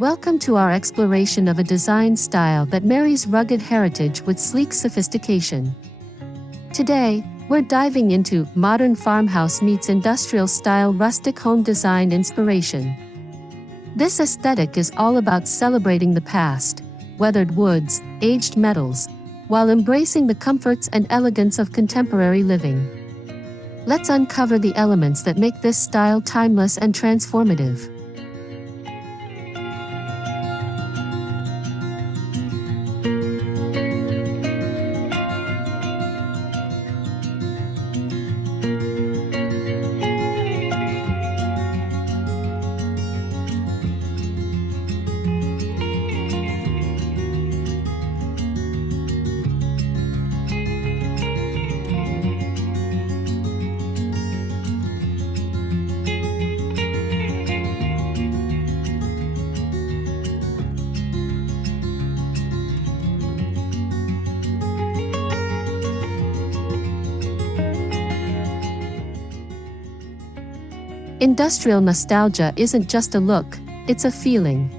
Welcome to our exploration of a design style that marries rugged heritage with sleek sophistication. Today, we're diving into Modern Farmhouse Meets Industrial Style Rustic Home Design Inspiration. This aesthetic is all about celebrating the past, weathered woods, aged metals, while embracing the comforts and elegance of contemporary living. Let's uncover the elements that make this style timeless and transformative. Industrial nostalgia isn't just a look, it's a feeling.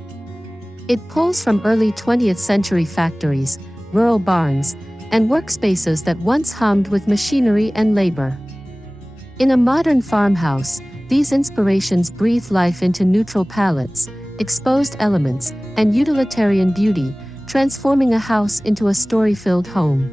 It pulls from early 20th century factories, rural barns, and workspaces that once hummed with machinery and labor. In a modern farmhouse, these inspirations breathe life into neutral palettes, exposed elements, and utilitarian beauty, transforming a house into a story-filled home.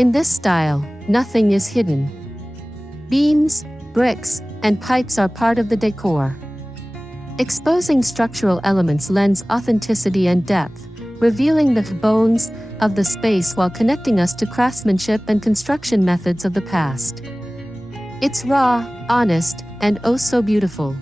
In this style, nothing is hidden. Beams, bricks, and pipes are part of the decor. Exposing structural elements lends authenticity and depth, revealing the bones of the space while connecting us to craftsmanship and construction methods of the past. It's raw, honest, and oh so beautiful.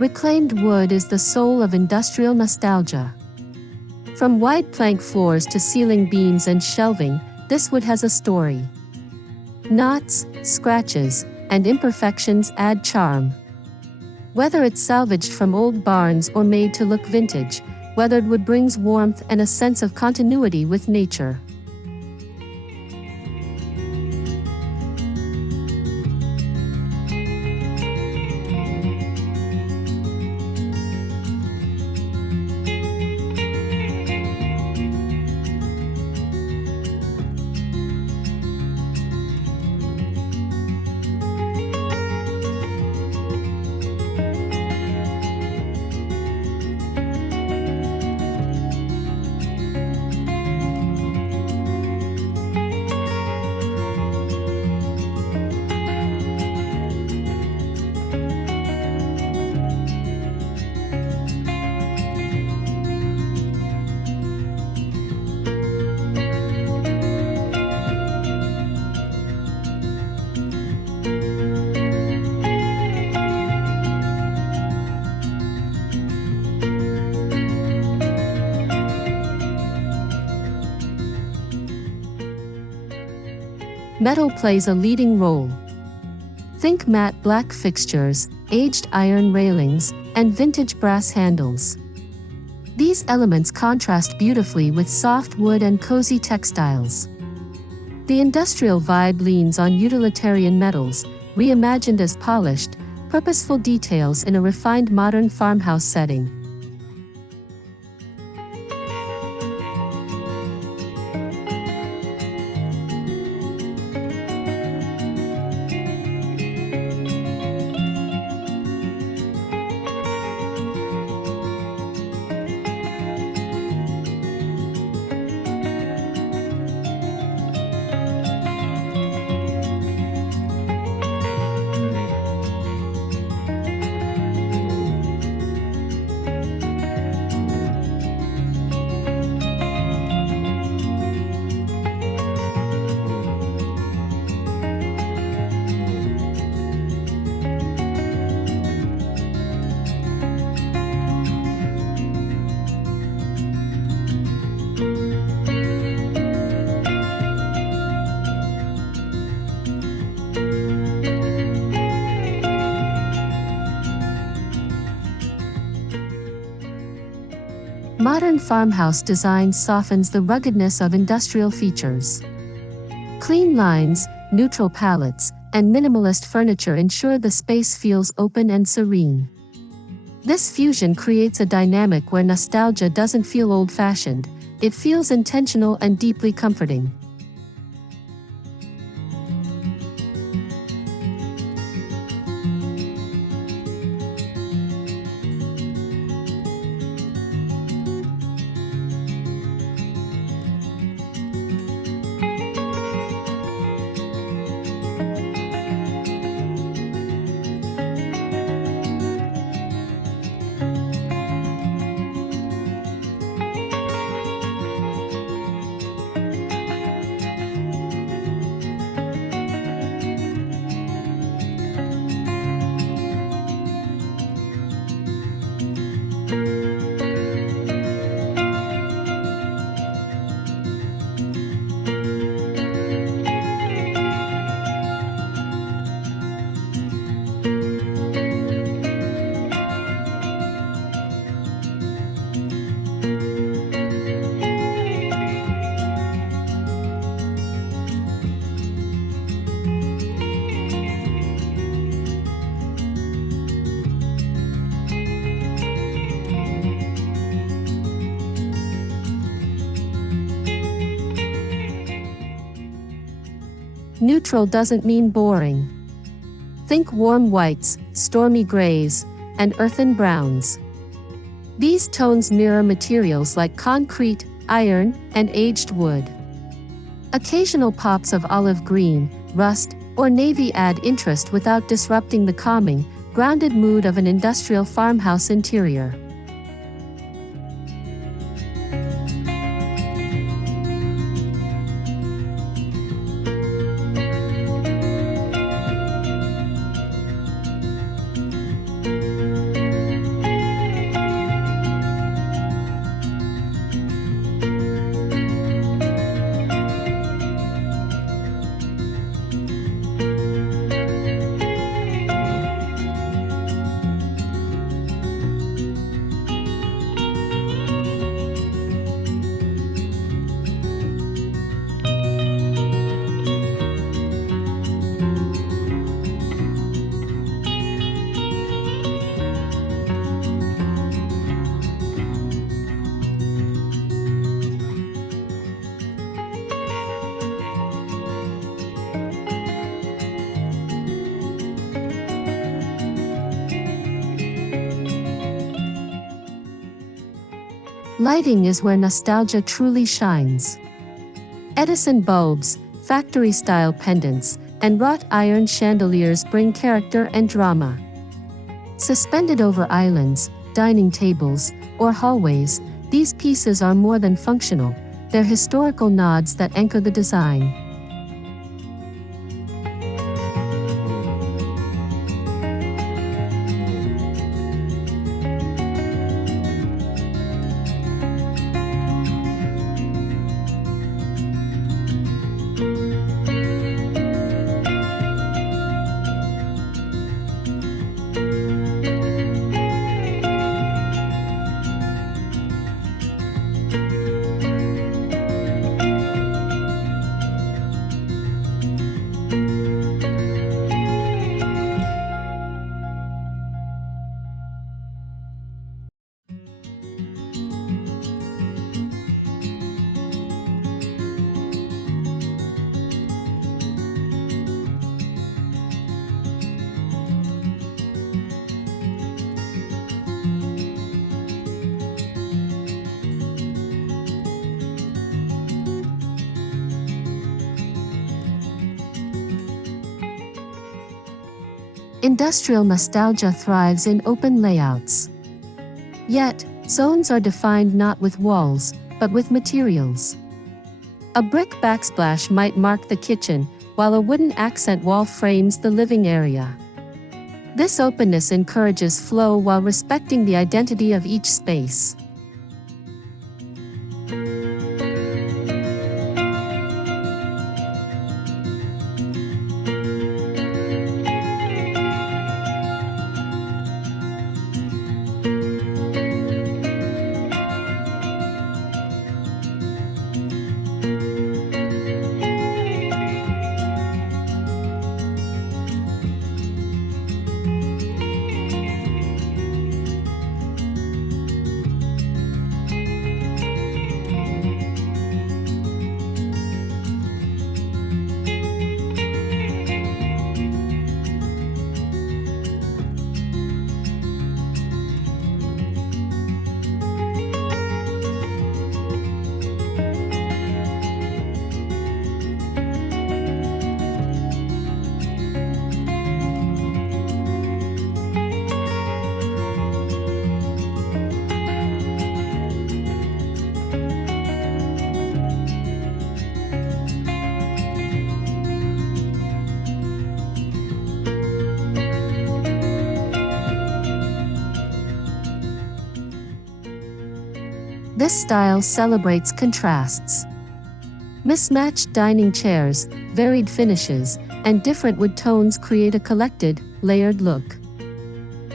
Reclaimed wood is the soul of industrial nostalgia. From wide plank floors to ceiling beams and shelving, this wood has a story. Knots, scratches, and imperfections add charm. Whether it's salvaged from old barns or made to look vintage, weathered wood brings warmth and a sense of continuity with nature. Metal plays a leading role. Think matte black fixtures, aged iron railings, and vintage brass handles. These elements contrast beautifully with soft wood and cozy textiles. The industrial vibe leans on utilitarian metals, reimagined as polished, purposeful details in a refined modern farmhouse setting. Modern farmhouse design softens the ruggedness of industrial features. Clean lines, neutral palettes, and minimalist furniture ensure the space feels open and serene. This fusion creates a dynamic where nostalgia doesn't feel old-fashioned, it feels intentional and deeply comforting. Neutral doesn't mean boring. Think warm whites, stormy grays, and earthen browns. These tones mirror materials like concrete, iron, and aged wood. Occasional pops of olive green, rust, or navy add interest without disrupting the calming, grounded mood of an industrial farmhouse interior. Lighting is where nostalgia truly shines. Edison bulbs, factory-style pendants, and wrought iron chandeliers bring character and drama. Suspended over islands, dining tables, or hallways, these pieces are more than functional, they're historical nods that anchor the design. Industrial nostalgia thrives in open layouts. Yet, zones are defined not with walls, but with materials. A brick backsplash might mark the kitchen, while a wooden accent wall frames the living area. This openness encourages flow while respecting the identity of each space. This style celebrates contrasts. Mismatched dining chairs, varied finishes, and different wood tones create a collected, layered look.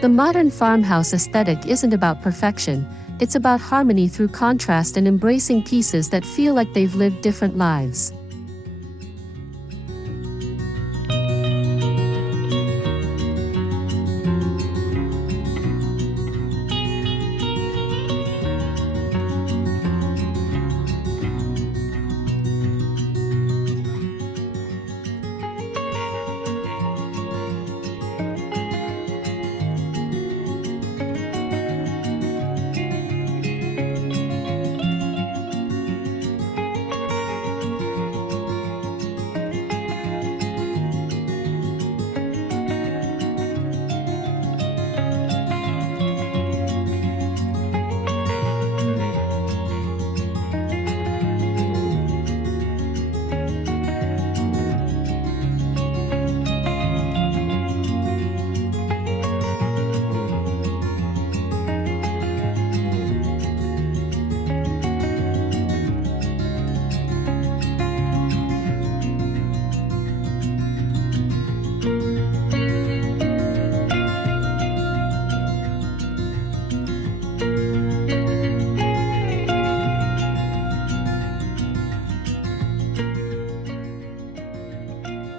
The modern farmhouse aesthetic isn't about perfection, it's about harmony through contrast and embracing pieces that feel like they've lived different lives.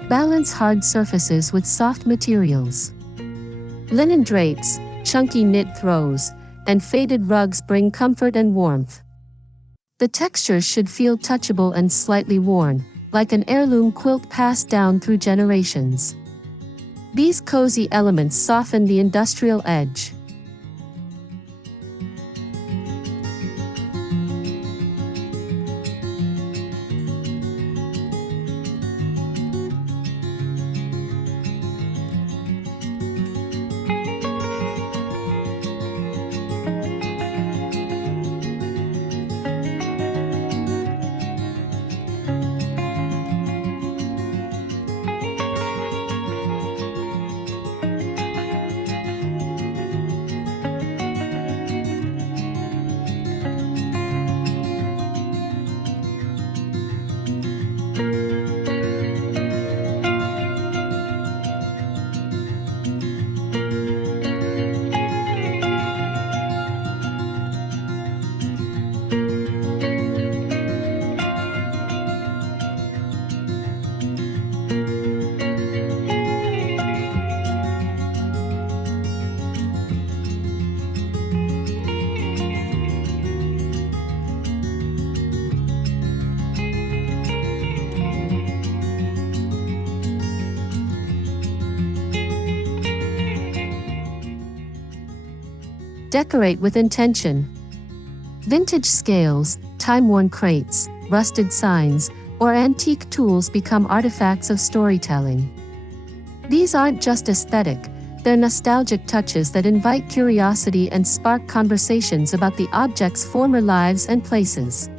Balance hard surfaces with soft materials. Linen drapes, chunky knit throws, and faded rugs bring comfort and warmth. The textures should feel touchable and slightly worn, like an heirloom quilt passed down through generations. These cozy elements soften the industrial edge. Decorate with intention. Vintage scales, time-worn crates, rusted signs, or antique tools become artifacts of storytelling. These aren't just aesthetic, They're nostalgic touches that invite curiosity and spark conversations about the object's former lives and places.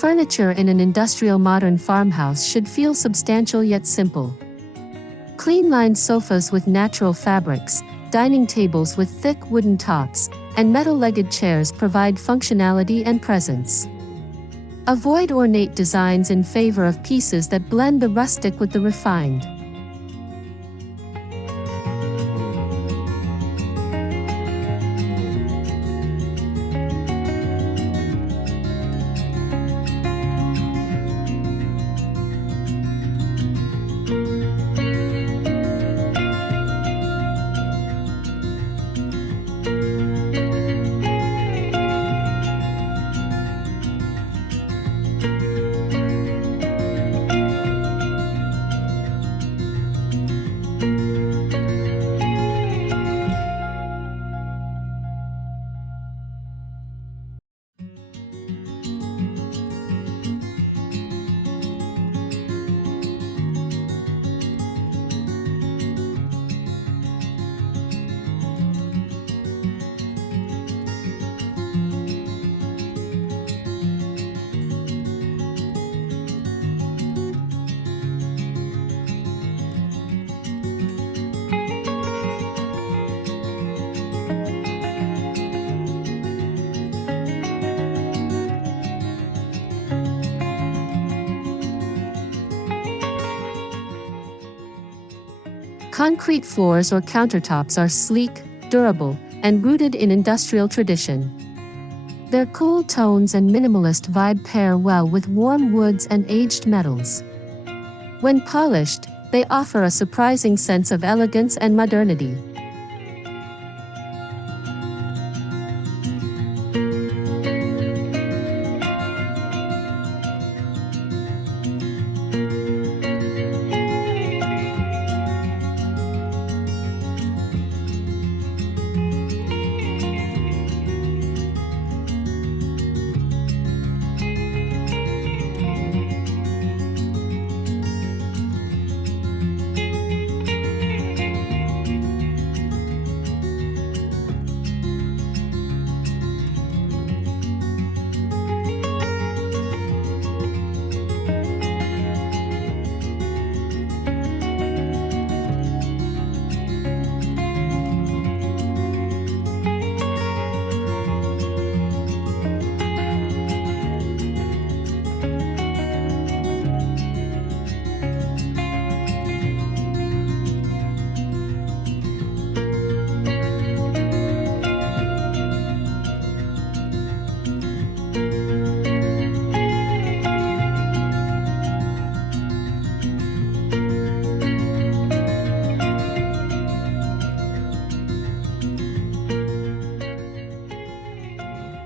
Furniture in an industrial modern farmhouse should feel substantial yet simple. Clean-lined sofas with natural fabrics, dining tables with thick wooden tops, and metal-legged chairs provide functionality and presence. Avoid ornate designs in favor of pieces that blend the rustic with the refined. Concrete floors or countertops are sleek, durable, and rooted in industrial tradition. Their cool tones and minimalist vibe pair well with warm woods and aged metals. When polished, they offer a surprising sense of elegance and modernity.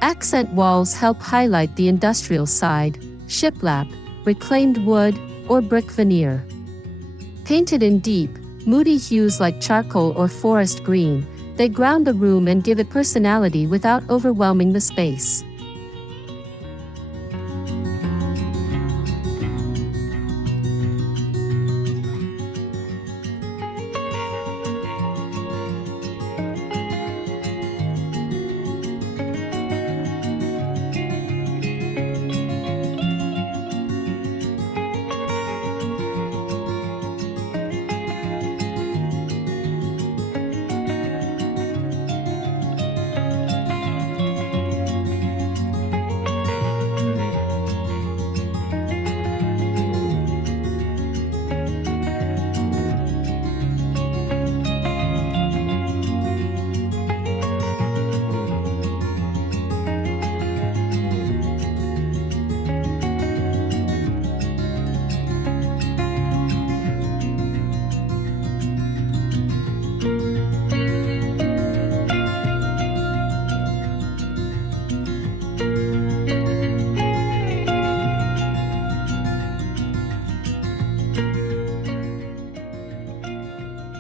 Accent walls help highlight the industrial side, shiplap, reclaimed wood, or brick veneer. Painted in deep, moody hues like charcoal or forest green, they ground the room and give it personality without overwhelming the space.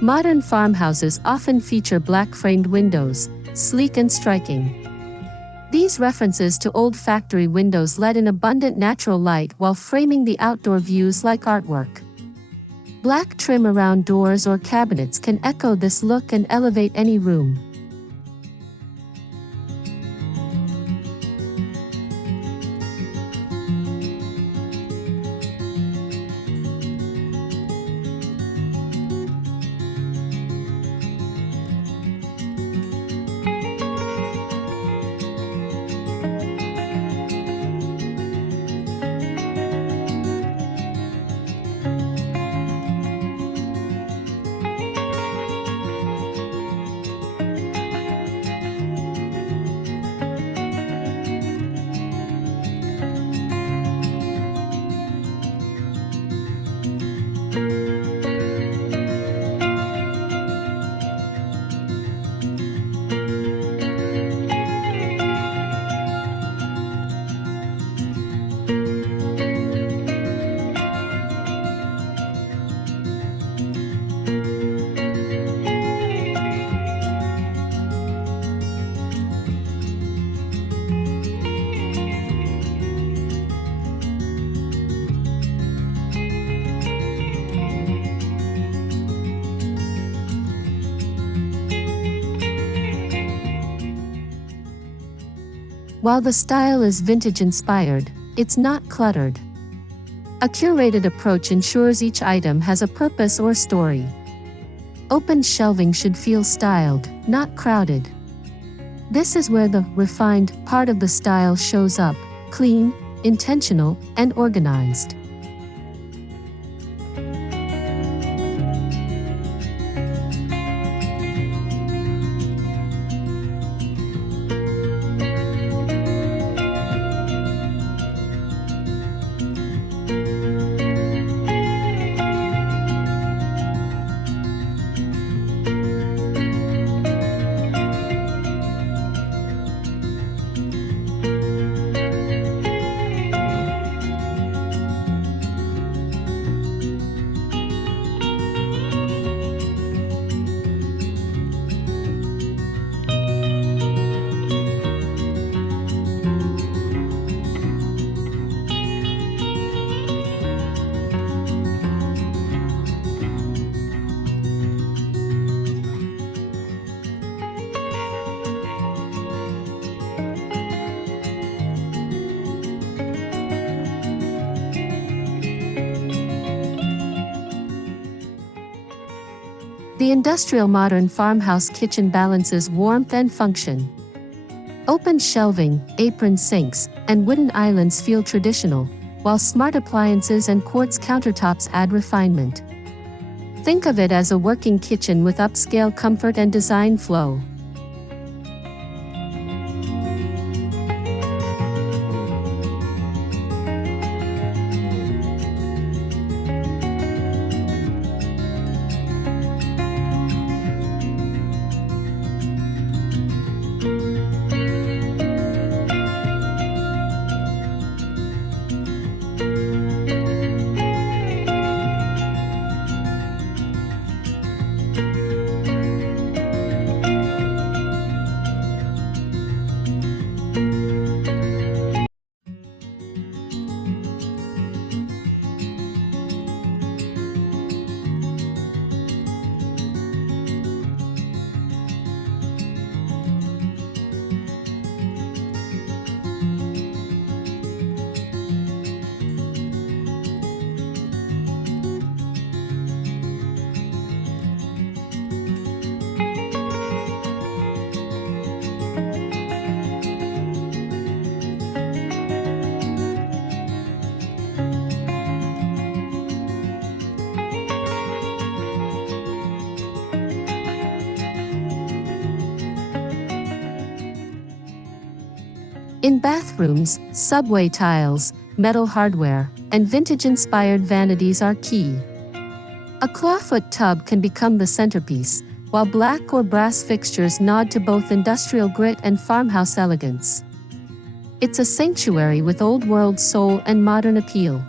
Modern farmhouses often feature black-framed windows, sleek and striking. These references to old factory windows let in abundant natural light while framing the outdoor views like artwork. Black trim around doors or cabinets can echo this look and elevate any room. While the style is vintage-inspired, it's not cluttered. A curated approach ensures each item has a purpose or story. Open shelving should feel styled, not crowded. This is where the refined part of the style shows up, clean, intentional, and organized. The industrial modern farmhouse kitchen balances warmth and function. Open shelving, apron sinks, and wooden islands feel traditional, while smart appliances and quartz countertops add refinement. Think of it as a working kitchen with upscale comfort and design flow. In bathrooms, subway tiles, metal hardware, and vintage-inspired vanities are key. A clawfoot tub can become the centerpiece, while black or brass fixtures nod to both industrial grit and farmhouse elegance. It's a sanctuary with old-world soul and modern appeal.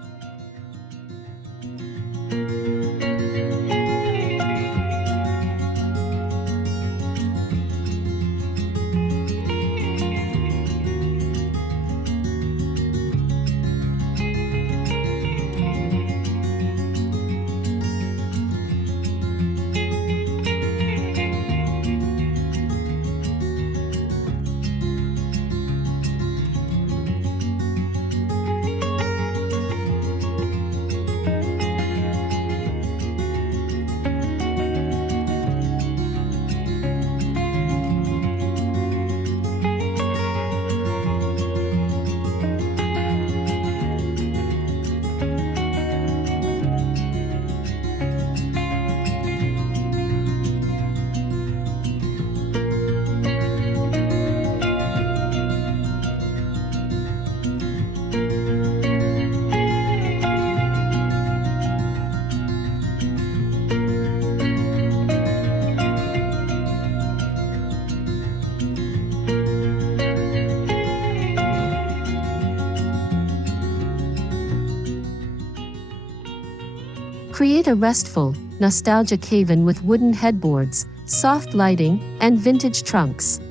Create a restful, nostalgic haven with wooden headboards, soft lighting, and vintage trunks.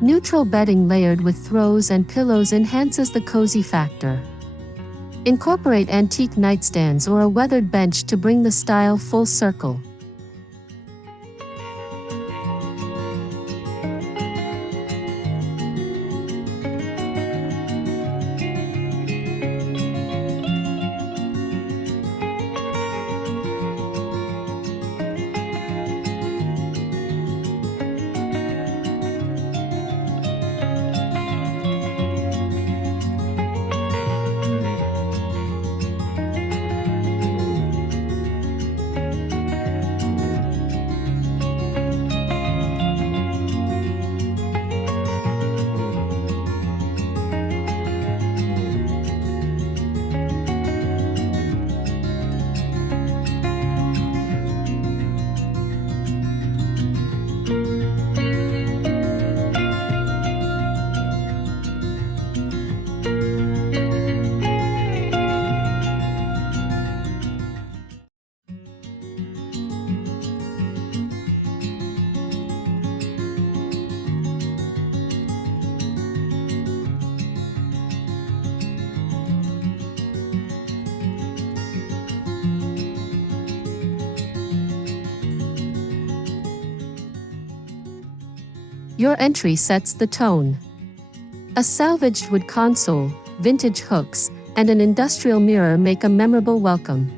Neutral bedding layered with throws and pillows enhances the cozy factor. Incorporate antique nightstands or a weathered bench to bring the style full circle. Your entry sets the tone. A salvaged wood console, vintage hooks, and an industrial mirror make a memorable welcome.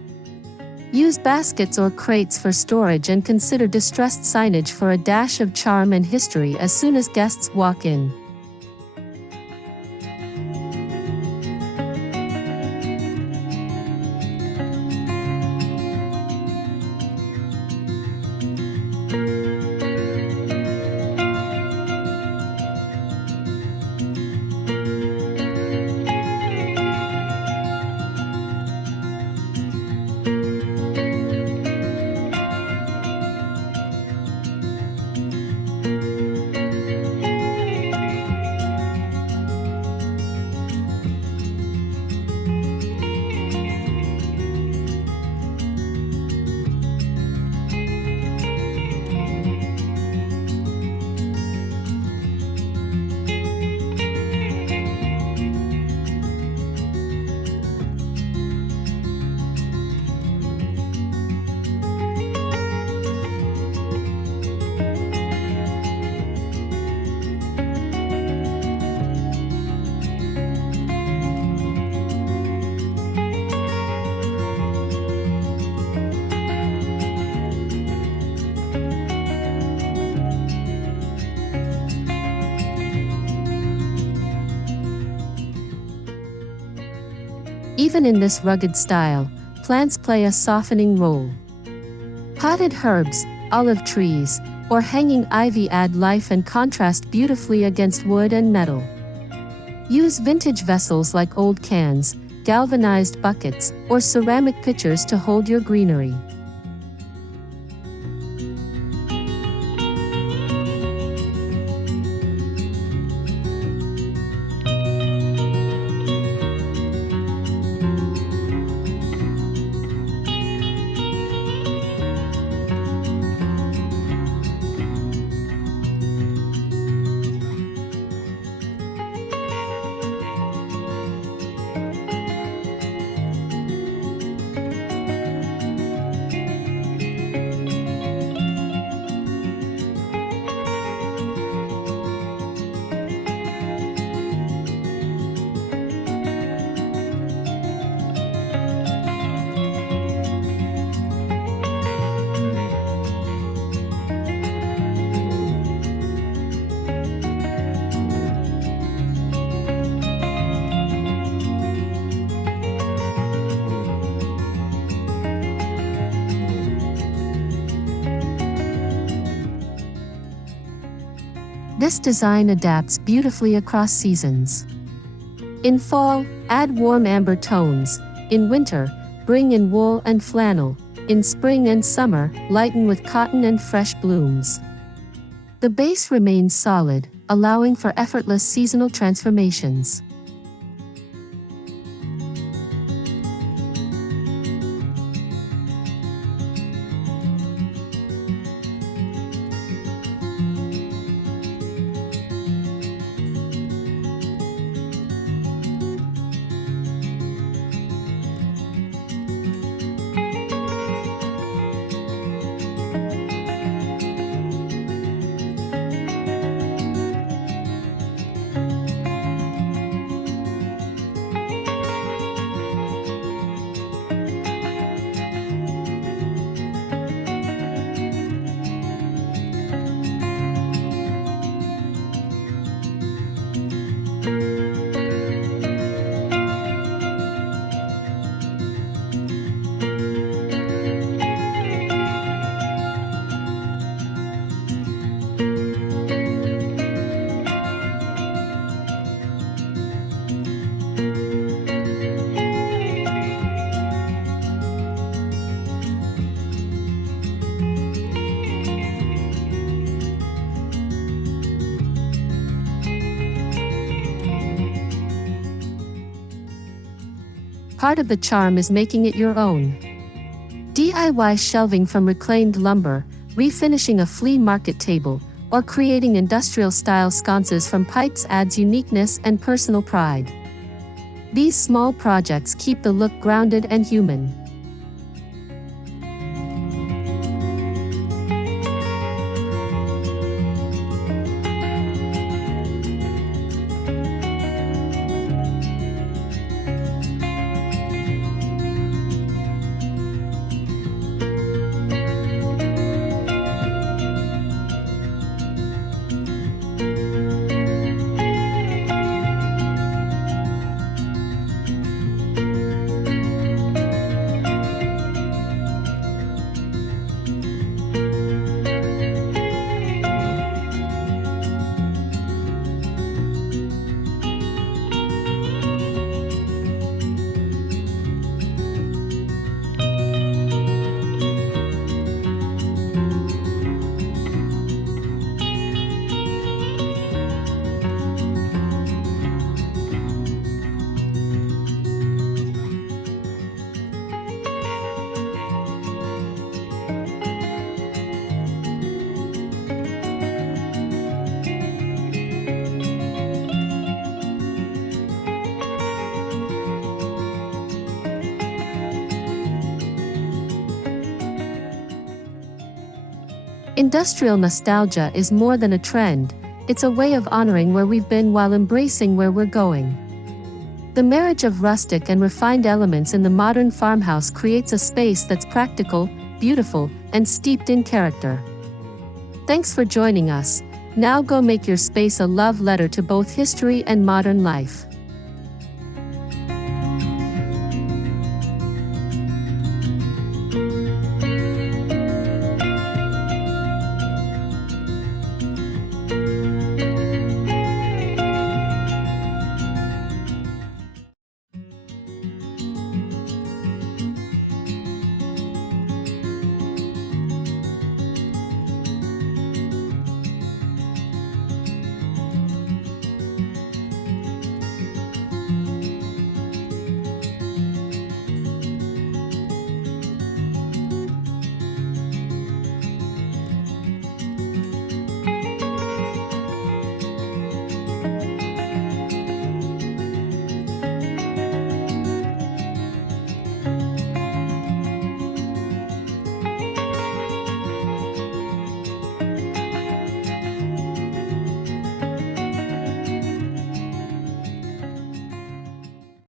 Use baskets or crates for storage and consider distressed signage for a dash of charm and history as soon as guests walk in. Even in this rugged style, plants play a softening role. Potted herbs, olive trees, or hanging ivy add life and contrast beautifully against wood and metal. Use vintage vessels like old cans, galvanized buckets, or ceramic pitchers to hold your greenery. This design adapts beautifully across seasons. In fall, add warm amber tones. In winter, bring in wool and flannel. In spring and summer, lighten with cotton and fresh blooms. The base remains solid, allowing for effortless seasonal transformations. Part of the charm is making it your own. DIY shelving from reclaimed lumber, refinishing a flea market table, or creating industrial-style sconces from pipes adds uniqueness and personal pride. These small projects keep the look grounded and human. Industrial nostalgia is more than a trend, it's a way of honoring where we've been while embracing where we're going. The marriage of rustic and refined elements in the modern farmhouse creates a space that's practical, beautiful, and steeped in character. Thanks for joining us. Now go make your space a love letter to both history and modern life.